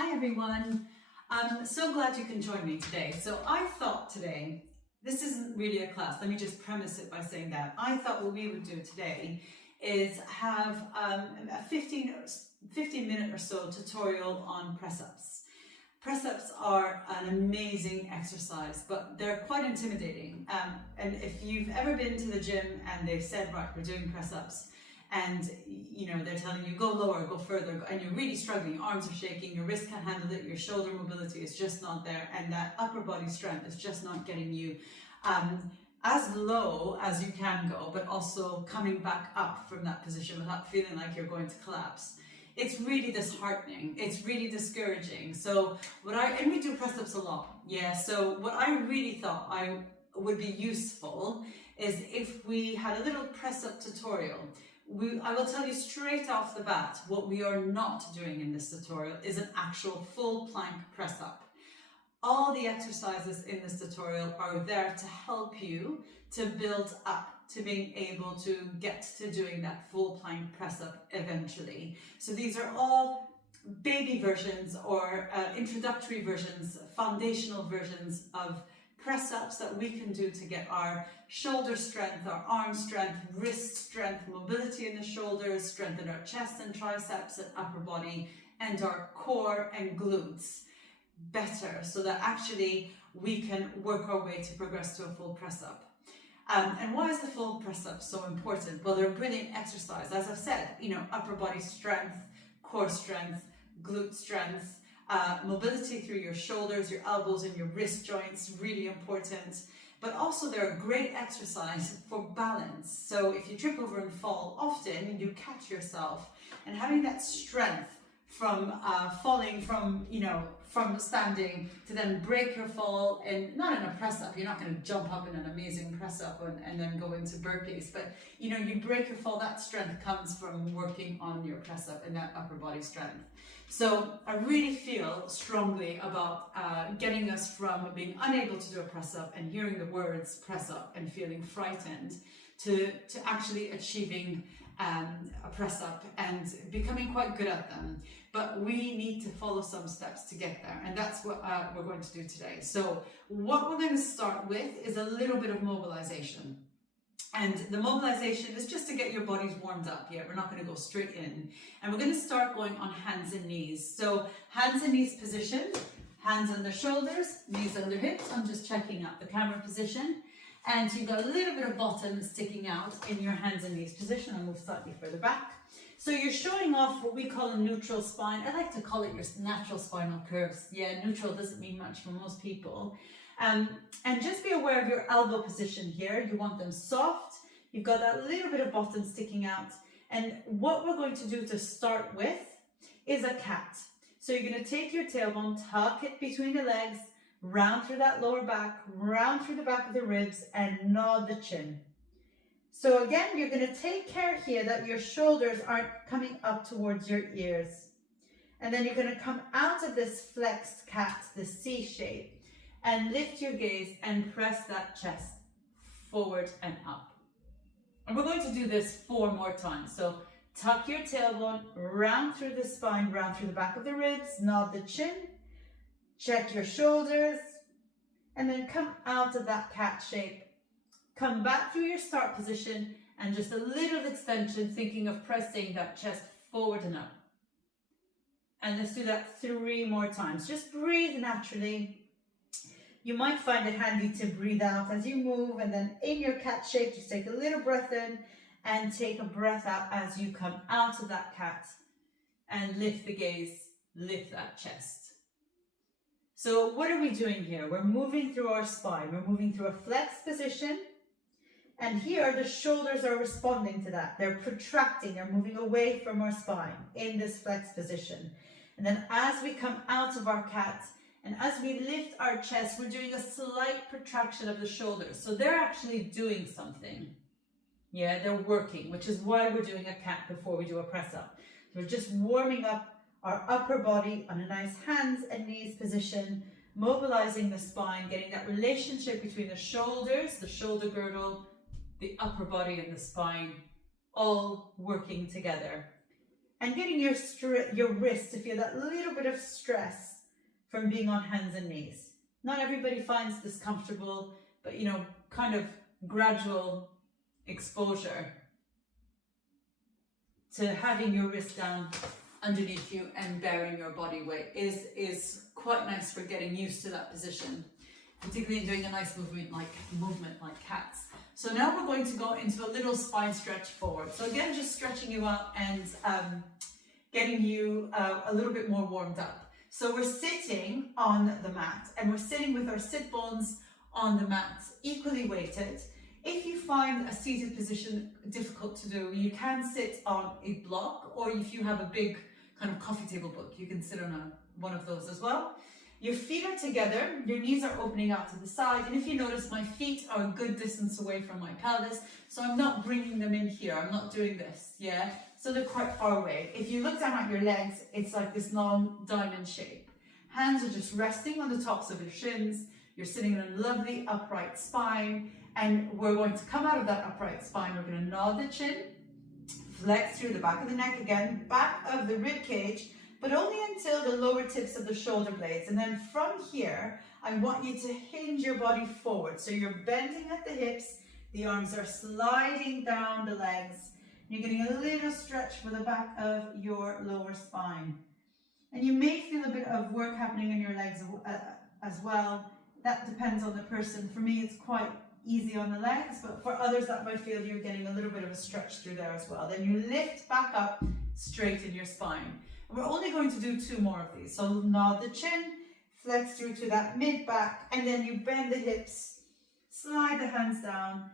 Hi everyone. I'm so glad you can join me today. So I thought today, this isn't really a class, let me just premise it by saying that. I thought what we would do today is have a 15-minute or so tutorial on press-ups. Press-ups are an amazing exercise, but they're quite intimidating. And if you've ever been to the gym and they've said, right, we're doing press-ups, and they're telling you go lower, go further, and you're really struggling, your arms are shaking, your wrist can't handle it, your shoulder mobility is just not there, and that upper body strength is just not getting you as low as you can go, but also coming back up from that position without feeling like you're going to collapse. It's really disheartening, it's really discouraging. So and we do press-ups a lot, so what I really thought would be useful is if we had a little press-up tutorial. I will tell you straight off the bat, what we are not doing in this tutorial is an actual full plank press up. All the exercises in this tutorial are there to help you to build up to being able to get to doing that full plank press up eventually. So these are all baby versions or introductory versions, foundational versions of press ups that we can do to get our shoulder strength, our arm strength, wrist strength, mobility in the shoulders, strengthen our chest and triceps and upper body, and our core and glutes better, so that actually we can work our way to progress to a full press up. And why is the full press up so important? Well, they're a brilliant exercise. As I've said, upper body strength, core strength, glute strength, mobility through your shoulders, your elbows and your wrist joints, really important. But also they're a great exercise for balance. So if you trip over and fall, often you catch yourself, and having that strength from falling from standing to then break your fall, and not in a press up, you're not going to jump up in an amazing press up and then go into burpees, but you break your fall. That strength comes from working on your press up and that upper body strength. So I really feel strongly about getting us from being unable to do a press up and hearing the words press up and feeling frightened to actually achieving a press up and becoming quite good at them. But we need to follow some steps to get there, and that's what we're going to do today. So what we're going to start with is a little bit of mobilization. And the mobilization is just to get your bodies warmed up. We're not going to go straight in. And we're going to start going on hands and knees. So hands and knees position, hands under shoulders, knees under hips. I'm just checking out the camera position. And you've got a little bit of bottom sticking out in your hands and knees position. I'll move slightly further back. So you're showing off what we call a neutral spine. I like to call it your natural spinal curves. Neutral doesn't mean much for most people. And just be aware of your elbow position here. You want them soft. You've got that little bit of bottom sticking out. And what we're going to do to start with is a cat. So you're going to take your tailbone, tuck it between the legs, round through that lower back, round through the back of the ribs, and nod the chin. So again, you're going to take care here that your shoulders aren't coming up towards your ears. And then you're going to come out of this flexed cat, the C shape, and lift your gaze and press that chest forward and up. And we're going to do this 4 more times. So tuck your tailbone, round through the spine, round through the back of the ribs, nod the chin, check your shoulders, and then come out of that cat shape. Come back through your start position and just a little extension, thinking of pressing that chest forward and up. And let's do that 3 more times. Just breathe naturally. You might find it handy to breathe out as you move, and then in your cat shape, just take a little breath in and take a breath out as you come out of that cat, and lift the gaze, lift that chest. So what are we doing here? We're moving through our spine. We're moving through a flexed position. And here the shoulders are responding to that. They're protracting, they're moving away from our spine in this flexed position. And then as we come out of our cat and as we lift our chest, we're doing a slight protraction of the shoulders. So they're actually doing something. They're working, which is why we're doing a cat before we do a press up. So we're just warming up our upper body on a nice hands and knees position, mobilizing the spine, getting that relationship between the shoulders, the shoulder girdle, the upper body and the spine, all working together. and getting your wrist to feel that little bit of stress from being on hands and knees. Not everybody finds this comfortable, but kind of gradual exposure to having your wrist down underneath you and bearing your body weight is quite nice for getting used to that position, particularly in doing a nice movement like cats. So now we're going to go into a little spine stretch forward. So again, just stretching you out and getting you a little bit more warmed up. So we're sitting on the mat, and we're sitting with our sit bones on the mat, equally weighted. If you find a seated position difficult to do, you can sit on a block, or if you have a big kind of coffee table book, you can sit on one of those as well. Your feet are together, your knees are opening out to the side, and if you notice, my feet are a good distance away from my pelvis, so I'm not bringing them in here, I'm not doing this, yeah? So they're quite far away. If you look down at your legs, it's like this long diamond shape. Hands are just resting on the tops of your shins, you're sitting in a lovely upright spine, and we're going to come out of that upright spine, we're going to nod the chin, flex through the back of the neck again, back of the rib cage, but only until the lower tips of the shoulder blades. And then from here, I want you to hinge your body forward. So you're bending at the hips, the arms are sliding down the legs. You're getting a little stretch for the back of your lower spine. And you may feel a bit of work happening in your legs as well. That depends on the person. For me, it's quite easy on the legs, but for others that might feel you're getting a little bit of a stretch through there as well. Then you lift back up, straighten your spine. We're only going to do 2 more of these. So nod the chin, flex through to that mid back, and then you bend the hips, slide the hands down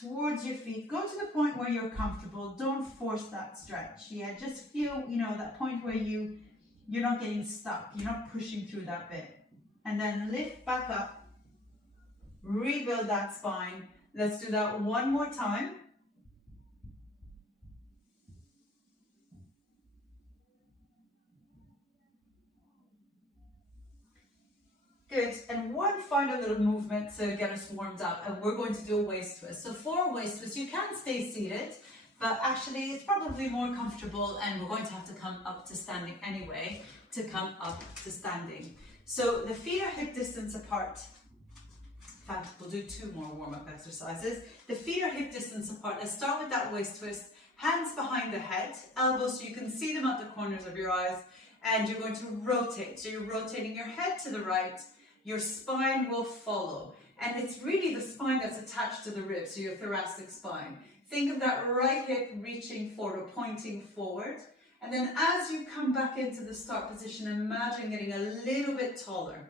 towards your feet. Go to the point where you're comfortable. Don't force that stretch. Yeah, just feel, that point where you're not getting stuck. You're not pushing through that bit. And then lift back up, rebuild that spine. Let's do that one more time. Good, and one final little movement to get us warmed up, and we're going to do a waist twist. So for a waist twist, you can stay seated, but actually it's probably more comfortable, and we're going to have to come up to standing anyway, to come up to standing. So the feet are hip distance apart. In fact, we'll do 2 more warm-up exercises. The feet are hip distance apart. Let's start with that waist twist. Hands behind the head, elbows so you can see them at the corners of your eyes, and you're going to rotate. So you're rotating your head to the right, your spine will follow. And it's really the spine that's attached to the ribs, so your thoracic spine. Think of that right hip reaching forward or pointing forward. And then as you come back into the start position, imagine getting a little bit taller.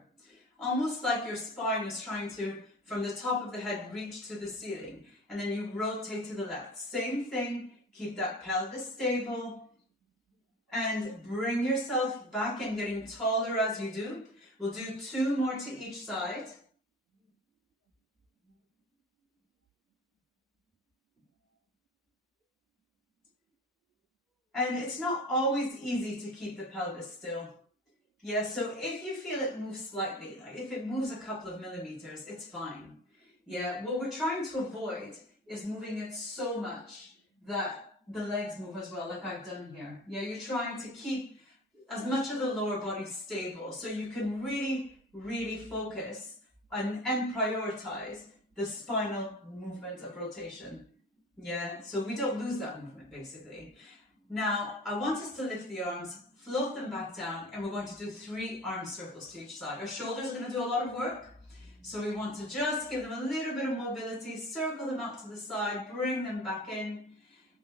Almost like your spine is trying to, from the top of the head, reach to the ceiling. And then you rotate to the left. Same thing, keep that pelvis stable. And bring yourself back and getting taller as you do. We'll do 2 more to each side. And it's not always easy to keep the pelvis still. Yeah, so if you feel it moves slightly, like if it moves a couple of millimeters, it's fine. Yeah, what we're trying to avoid is moving it so much that the legs move as well, like I've done here. Yeah, you're trying to keep as much of the lower body stable so you can really, really focus on and prioritize the spinal movement of rotation. Yeah, so we don't lose that movement basically. Now, I want us to lift the arms, float them back down, and we're going to do 3 arm circles to each side. Our shoulders are going to do a lot of work, so we want to just give them a little bit of mobility, circle them out to the side, bring them back in.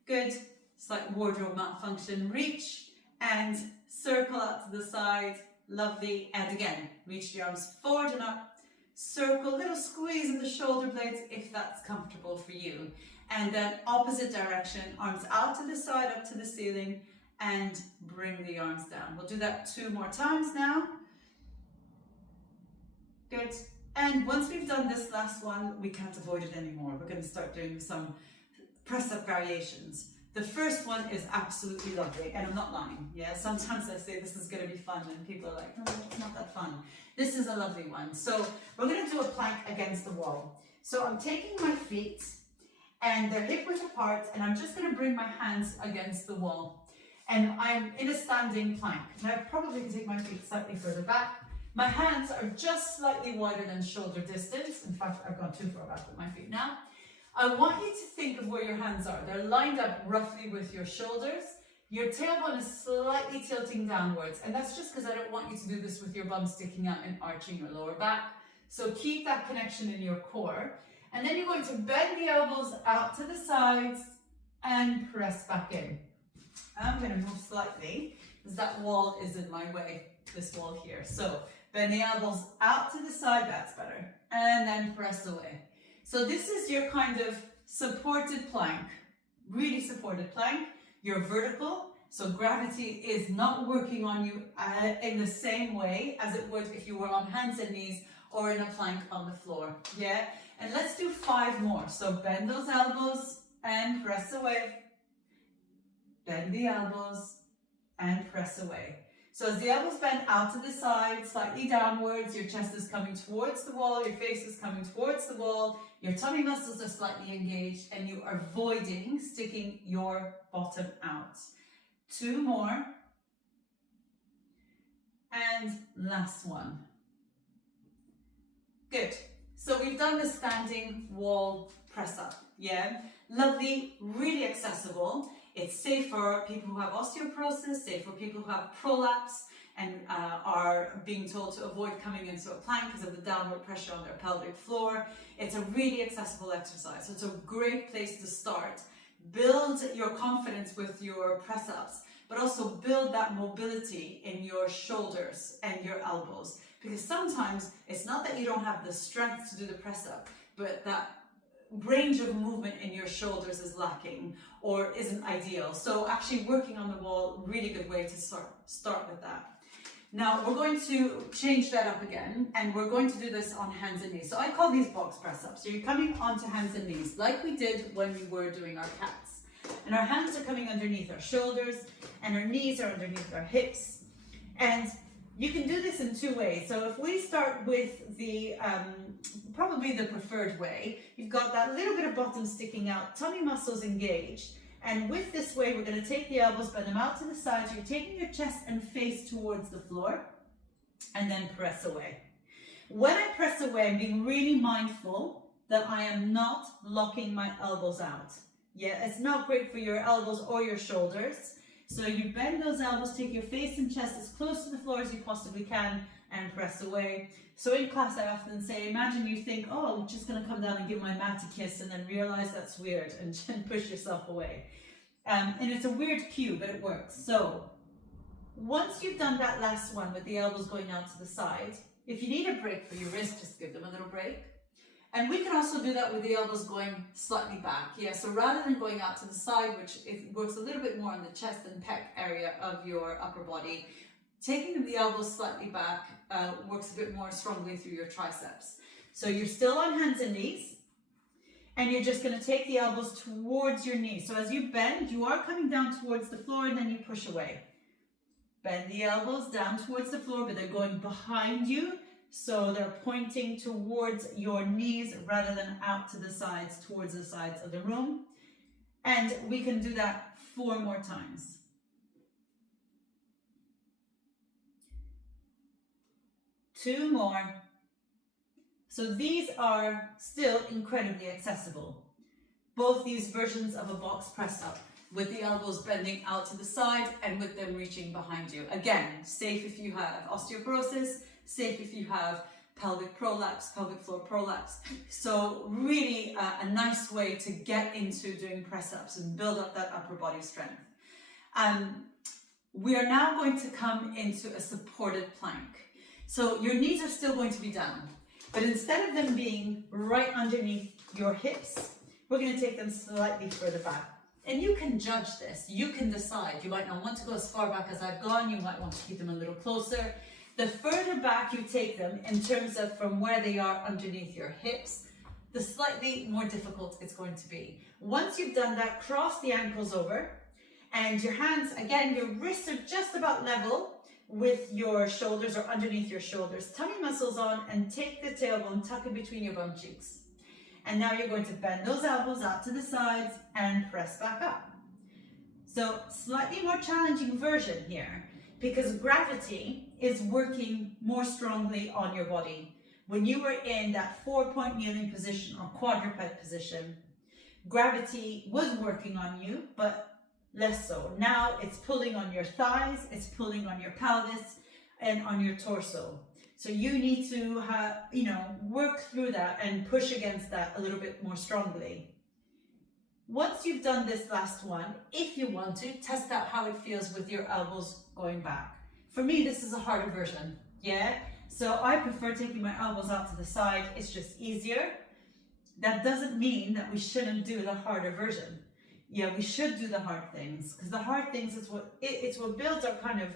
Good, it's like wardrobe malfunction. Reach and circle out to the side, lovely. And again, reach the arms forward and up, circle, little squeeze of the shoulder blades if that's comfortable for you. And then opposite direction, arms out to the side, up to the ceiling, and bring the arms down. We'll do that 2 more times now. Good. And once we've done this last one, we can't avoid it anymore. We're going to start doing some press-up variations. The first one is absolutely lovely, and I'm not lying. Yeah, sometimes I say this is going to be fun, and people are like, no, it's not that fun. This is a lovely one. So we're going to do a plank against the wall. So I'm taking my feet, and they're hip width apart, and I'm just going to bring my hands against the wall. and I'm in a standing plank. Now I probably can take my feet slightly further back. My hands are just slightly wider than shoulder distance. In fact, I've gone too far back with my feet now. I want you to think of where your hands are. They're lined up roughly with your shoulders. Your tailbone is slightly tilting downwards, and that's just because I don't want you to do this with your bum sticking out and arching your lower back. So keep that connection in your core. And then you're going to bend the elbows out to the sides and press back in. I'm going to move slightly because that wall is in my way, this wall here. So bend the elbows out to the side, that's better. And then press away. So this is your kind of supported plank, really supported plank. You're vertical, so gravity is not working on you in the same way as it would if you were on hands and knees or in a plank on the floor, yeah? And let's do 5 more. So bend those elbows and press away. Bend the elbows and press away. So as the elbows bend out to the side, slightly downwards, your chest is coming towards the wall, your face is coming towards the wall, your tummy muscles are slightly engaged, and you are avoiding sticking your bottom out. 2 more. And last one. Good. So we've done the standing wall press up, yeah? Lovely, really accessible. It's safe for people who have osteoporosis, safe for people who have prolapse and are being told to avoid coming into a plank because of the downward pressure on their pelvic floor. It's a really accessible exercise. So it's a great place to start. Build your confidence with your press-ups, but also build that mobility in your shoulders and your elbows. Because sometimes it's not that you don't have the strength to do the press-up, but that range of movement in your shoulders is lacking or isn't ideal. So actually working on the wall, really good way to start with that. Now we're going to change that up again, and we're going to do this on hands and knees. So I call these box press ups. So you're coming onto hands and knees like we did when we were doing our cats. And our hands are coming underneath our shoulders and our knees are underneath our hips. And you can do this in 2 ways. So if we start with the, probably the preferred way, you've got that little bit of bottom sticking out, tummy muscles engaged. And with this way, we're going to take the elbows, bend them out to the sides. You're taking your chest and face towards the floor, and then press away. When I press away, I'm being really mindful that I am not locking my elbows out. Yeah, it's not great for your elbows or your shoulders. So you bend those elbows, take your face and chest as close to the floor as you possibly can, and press away. So in class, I often say, imagine you think, oh, I'm just going to come down and give my mat a kiss, and then realize that's weird and push yourself away. And it's a weird cue, but it works. So once you've done that last one with the elbows going out to the side, if you need a break for your wrist, just give them a little break. And we can also do that with the elbows going slightly back. Yeah, so rather than going out to the side, which it works a little bit more on the chest and pec area of your upper body, taking the elbows slightly back works a bit more strongly through your triceps. So you're still on hands and knees, and you're just going to take the elbows towards your knees. So as you bend, you are coming down towards the floor, and then you push away. Bend the elbows down towards the floor, but they're going behind you. So they're pointing towards your knees rather than out to the sides, towards the sides of the room. And we can do that 4 more times. Two more. So these are still incredibly accessible. Both these versions of a box press up, with the elbows bending out to the side and with them reaching behind you. Again, safe if you have osteoporosis, safe if you have pelvic prolapse, pelvic floor prolapse. So really a nice way to get into doing press-ups and build up that upper body strength. We are now going to come into a supported plank. So your knees are still going to be down, but instead of them being right underneath your hips, we're going to take them slightly further back. And you can judge this, you can decide. You might not want to go as far back as I've gone, you might want to keep them a little closer. The further back you take them in terms of from where they are underneath your hips, the slightly more difficult it's going to be. Once you've done that, cross the ankles over, and your hands, again, your wrists are just about level with your shoulders or underneath your shoulders. Tummy muscles on, and take the tailbone, tuck it between your bum cheeks. And now you're going to bend those elbows out to the sides and press back up. So slightly more challenging version here, because gravity is working more strongly on your body. When you were in that 4-point kneeling position or quadruped position, gravity was working on you, but less so. Now it's pulling on your thighs, it's pulling on your pelvis and on your torso. So you need to work through that and push against that a little bit more strongly. Once you've done this last one, if you want to, test out how it feels with your elbows going back. For me, this is a harder version, yeah? So I prefer taking my elbows out to the side, it's just easier. That doesn't mean that we shouldn't do the harder version. Yeah, we should do the hard things, because the hard things is it's what builds our kind of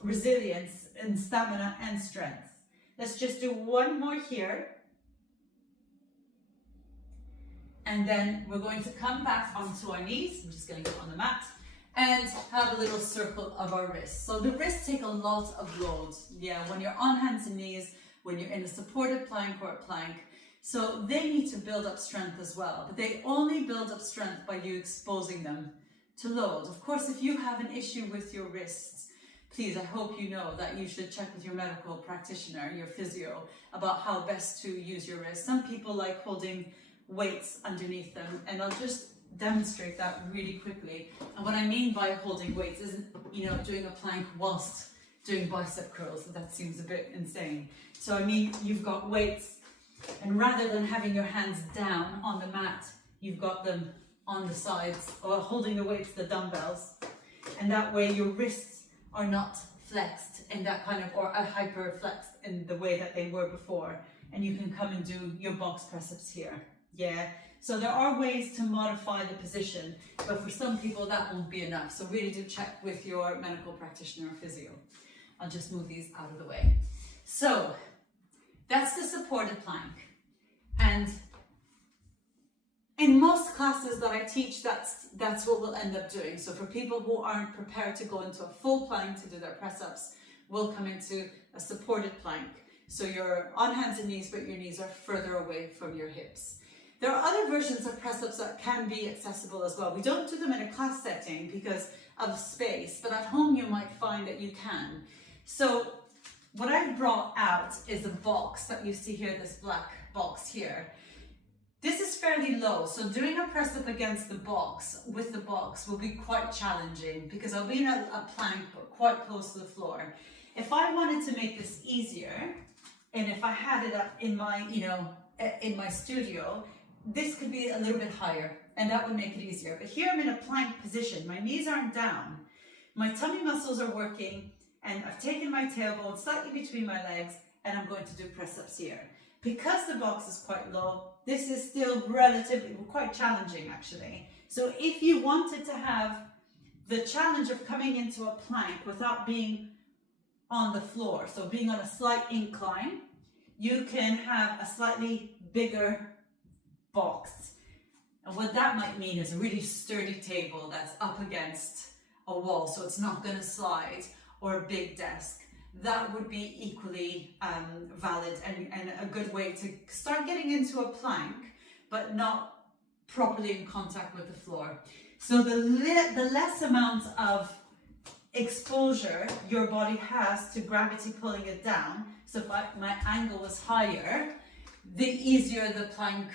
resilience and stamina and strength. Let's just do one more here. And then we're going to come back onto our knees. I'm just going to get on the mat and have a little circle of our wrists. So the wrists take a lot of load. Yeah, when you're on hands and knees, when you're in a supported plank or a plank. So they need to build up strength as well. But they only build up strength by you exposing them to load. Of course, if you have an issue with your wrists, please, I hope you know that you should check with your medical practitioner, your physio, about how best to use your wrists. Some people like holding weights underneath them, and I'll just demonstrate that really quickly. And what I mean by holding weights isn't, doing a plank whilst doing bicep curls. That seems a bit insane. So I mean, you've got weights, and rather than having your hands down on the mat, you've got them on the sides, or holding the weights, the dumbbells, and that way your wrists are not flexed in that kind of, or hyper flexed in the way that they were before, and you can come and do your box press ups here. Yeah, so there are ways to modify the position, but for some people that won't be enough. So really do check with your medical practitioner or physio. I'll just move these out of the way. So that's the supported plank. And in most classes that I teach, that's what we'll end up doing. So for people who aren't prepared to go into a full plank to do their press-ups, we'll come into a supported plank. So you're on hands and knees, but your knees are further away from your hips. There are other versions of press-ups that can be accessible as well. We don't do them in a class setting because of space, but at home you might find that you can. So what I've brought out is a box that you see here, this black box here. This is fairly low, so doing a press-up against the box, with the box, will be quite challenging because I'll be in a plank but quite close to the floor. If I wanted to make this easier, and if I had it up in my, in my studio, this could be a little bit higher, and that would make it easier. But here I'm in a plank position. My knees aren't down. My tummy muscles are working, and I've taken my tailbone slightly between my legs, and I'm going to do press-ups here. Because the box is quite low, this is still relatively, quite challenging actually. So if you wanted to have the challenge of coming into a plank without being on the floor, so being on a slight incline, you can have a slightly bigger box. And what that might mean is a really sturdy table that's up against a wall, so it's not going to slide, or a big desk. That would be equally valid and a good way to start getting into a plank, but not properly in contact with the floor. So the less amount of exposure your body has to gravity pulling it down, so if my angle was higher, the easier the plank,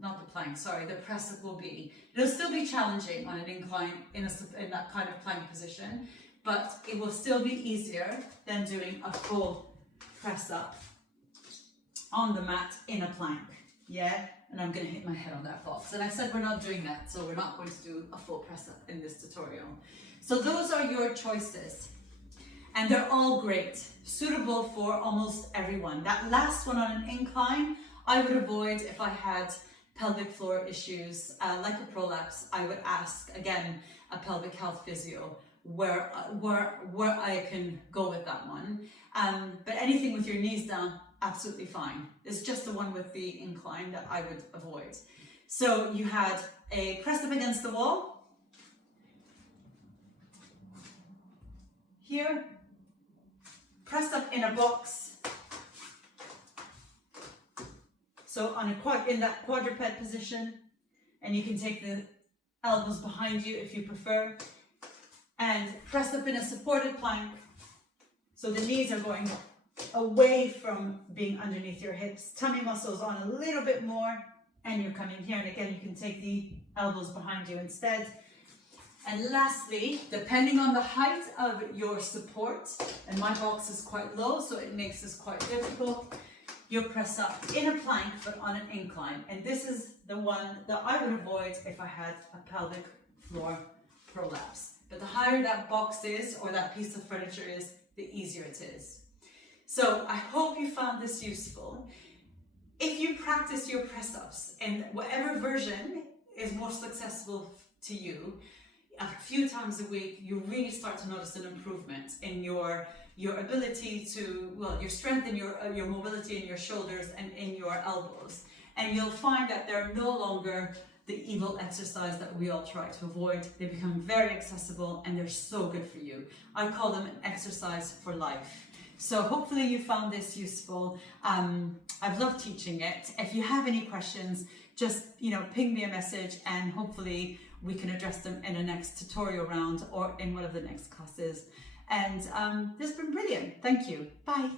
the press-up will be. It'll still be challenging on an incline in that kind of plank position, but it will still be easier than doing a full press-up on the mat in a plank, yeah? And I'm gonna hit my head on that box. And I said we're not doing that, so we're not going to do a full press-up in this tutorial. So those are your choices. And they're all great, suitable for almost everyone. That last one on an incline, I would avoid if I had pelvic floor issues, like a prolapse. I would ask, again, a pelvic health physio where I can go with that one. But anything with your knees down, absolutely fine. It's just the one with the incline that I would avoid. So you had a press up against the wall. Here, press up in a box. So in that quadruped position, and you can take the elbows behind you if you prefer, and press up in a supported plank. So the knees are going away from being underneath your hips, tummy muscles on a little bit more, and you're coming here. And again, you can take the elbows behind you instead. And lastly, depending on the height of your support, and my box is quite low, so it makes this quite difficult, you'll press up in a plank, but on an incline. And this is the one that I would avoid if I had a pelvic floor prolapse. But the higher that box is, or that piece of furniture is, the easier it is. So I hope you found this useful. If you practice your press-ups in whatever version is most successful to you, a few times a week, you really start to notice an improvement in your ability to, well, your strength in your mobility in your shoulders and in your elbows. And you'll find that they're no longer the evil exercise that we all try to avoid. They become very accessible and they're so good for you. I call them an exercise for life. So hopefully you found this useful. I've loved teaching it. If you have any questions, just ping me a message, and hopefully we can address them in a next tutorial round or in one of the next classes. And this has been brilliant. Thank you. Bye.